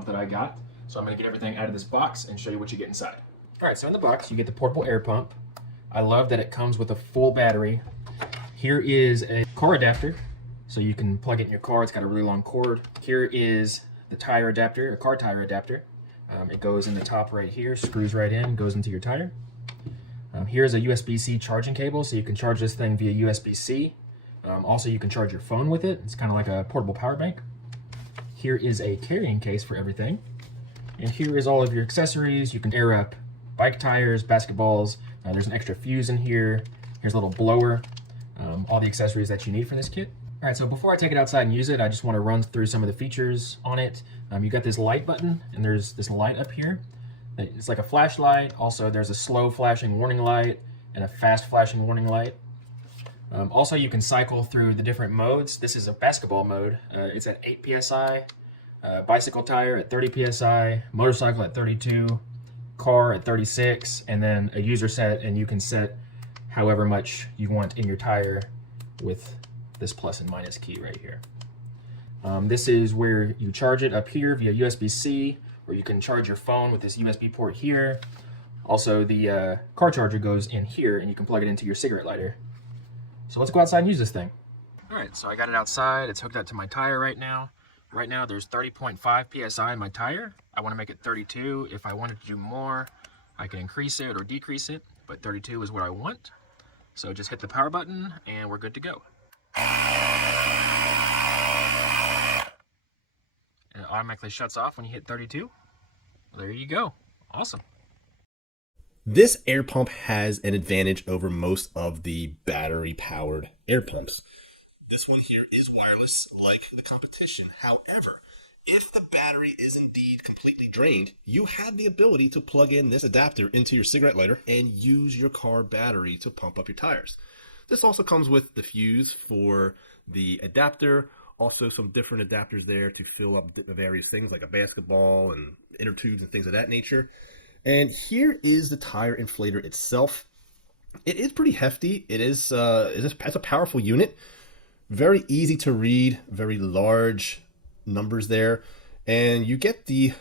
pump that I got. So I'm going to get everything out of this box and show you what you get inside. All right, so in the box, you get the portable air pump. I love that it comes with a full battery. Here is a car adapter, so you can plug it in your car. It's got a really long cord. Here is the tire adapter, a car tire adapter. It goes in the top right here, screws right in, goes into your tire. Here's a USB-C charging cable, so you can charge this thing via USB-C. Also, you can charge your phone with it. It's kind of like a portable power bank. Here is a carrying case for everything. And here is all of your accessories. You can air up bike tires, basketballs. There's an extra fuse in here. Here's a little blower. All the accessories that you need for this kit. All right, so before I take it outside and use it, I just want to run through some of the features on it. You got this light button, and there's this light up here. It's like a flashlight. Also, there's a slow flashing warning light and a fast flashing warning light. Also, you can cycle through the different modes. This is a basketball mode. It's at 8 PSI, bicycle tire at 30 PSI, motorcycle at 32, car at 36, and then a user set, and you can set however much you want in your tire with this plus and minus key right here. This is where you charge it up here via USB-C, or you can charge your phone with this USB port here. Also, the car charger goes in here, and you can plug it into your cigarette lighter. So let's go outside and use this thing. All right, so I got it outside. It's hooked up to my tire right now. Right now, there's 30.5 PSI in my tire. I want to make it 32. If I wanted to do more, I can increase it or decrease it, but 32 is what I want. So just hit the power button, and we're good to go. And it automatically shuts off when you hit 32. Well, there you go. Awesome. This air pump has an advantage over most of the battery-powered air pumps. This one here is wireless, like the competition. However, if the battery is indeed completely drained, you have the ability to plug in this adapter into your cigarette lighter and use your car battery to pump up your tires. This also comes with the fuse for the adapter, also some different adapters there to fill up various things like a basketball and inner tubes and things of that nature. And here is the tire inflator itself. It is pretty hefty. It's a powerful unit. Very easy to read, very large numbers there. And you get the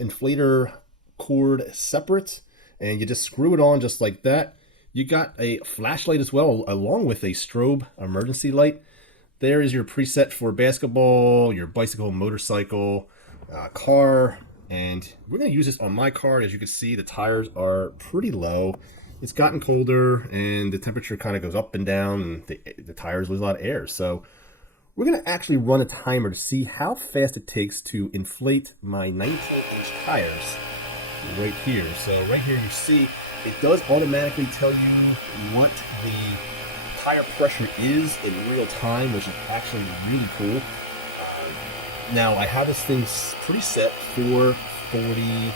inflator cord separate, and you just screw it on just like that. You got a flashlight as well, along with a strobe emergency light. There is your preset for basketball, your bicycle, motorcycle, car. And we're going to use this on my car. As you can see, the tires are pretty low. It's gotten colder, and the temperature kind of goes up and down, and the tires lose a lot of air. So we're going to actually run a timer to see how fast it takes to inflate my 19-inch tires right here. So right here you see it does automatically tell you what the tire pressure is in real time, which is actually really cool. Now, I have this thing preset for 40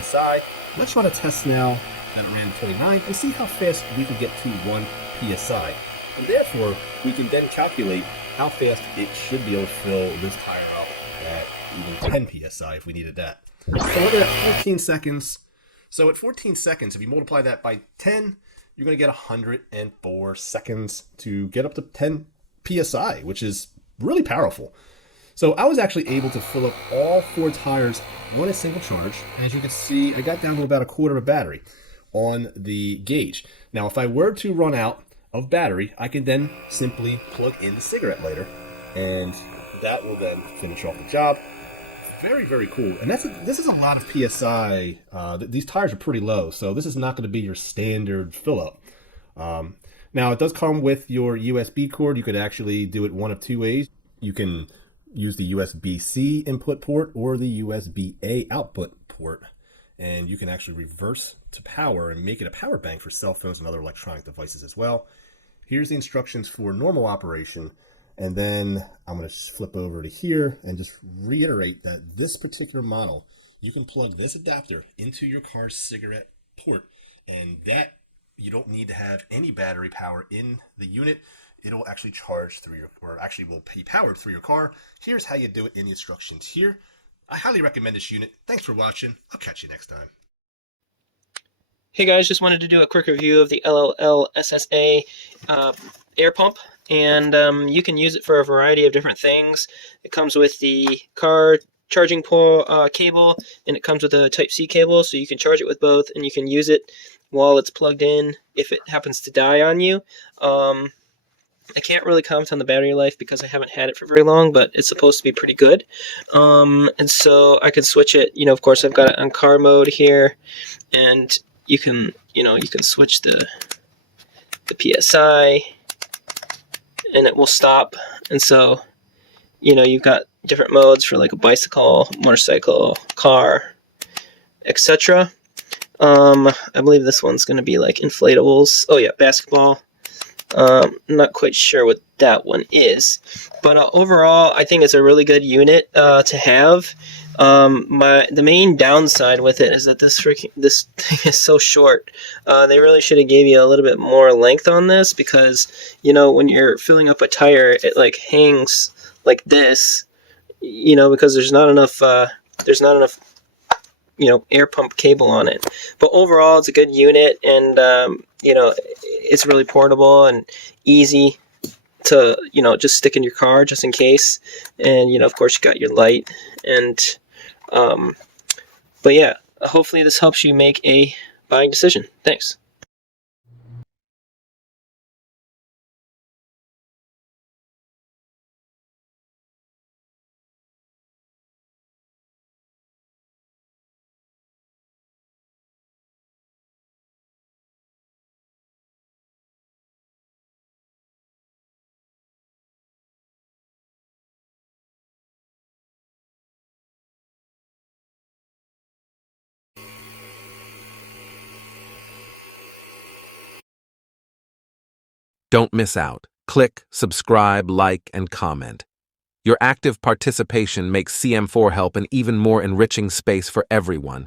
PSI. Let's try to test now that it ran 29 and see how fast we can get to 1 PSI. And therefore, we can then calculate how fast it should be able to fill this tire up at even 10 PSI if we needed that. So look at 14 seconds. So at 14 seconds, if you multiply that by 10, you're going to get 104 seconds to get up to 10 PSI, which is really powerful. So I was actually able to fill up all 4 tires on a single charge. As you can see, I got down to about a quarter of a battery on the gauge. Now, if I were to run out of battery, I can then simply plug in the cigarette lighter, and that will then finish off the job. Very, very cool. And this is a lot of PSI. These tires are pretty low, so this is not going to be your standard fill up. Now, it does come with your USB cord. You could actually do it one of 2 ways. You can use the USB-C input port or the USB-A output port, and you can actually reverse to power and make it a power bank for cell phones and other electronic devices as well. Here's the instructions for normal operation, and then I'm going to flip over to here and just reiterate that this particular model, you can plug this adapter into your car's cigarette port, and that you don't need to have any battery power in the unit. It'll actually charge through your, or actually will be powered through your car. Here's how you do it in the instructions here. I highly recommend this unit. Thanks for watching. I'll catch you next time. Hey guys, just wanted to do a quick review of the LOLSSA air pump, and you can use it for a variety of different things. It comes with the car charging port cable, and it comes with a Type-C cable, so you can charge it with both, and you can use it while it's plugged in if it happens to die on you. I can't really comment on the battery life because I haven't had it for very long, but it's supposed to be pretty good. And so I can switch it. Of course, I've got it on car mode here, and you can switch the PSI, and it will stop. And so, you've got different modes for like a bicycle, motorcycle, car, etc. I believe this one's going to be like inflatables. Oh yeah, basketball. I'm not quite sure what that one is, but overall, I think it's a really good unit to have. The main downside with it is that this thing is so short. They really should have gave you a little bit more length on this, because when you're filling up a tire, it like hangs like this, because there's not enough air pump cable on it. But overall, it's a good unit, and it's really portable and easy to just stick in your car just in case. And of course, you got your light. And but yeah, hopefully this helps you make a buying decision. Thanks. Don't miss out. Click, subscribe, like, and comment. Your active participation makes CM4 Help an even more enriching space for everyone.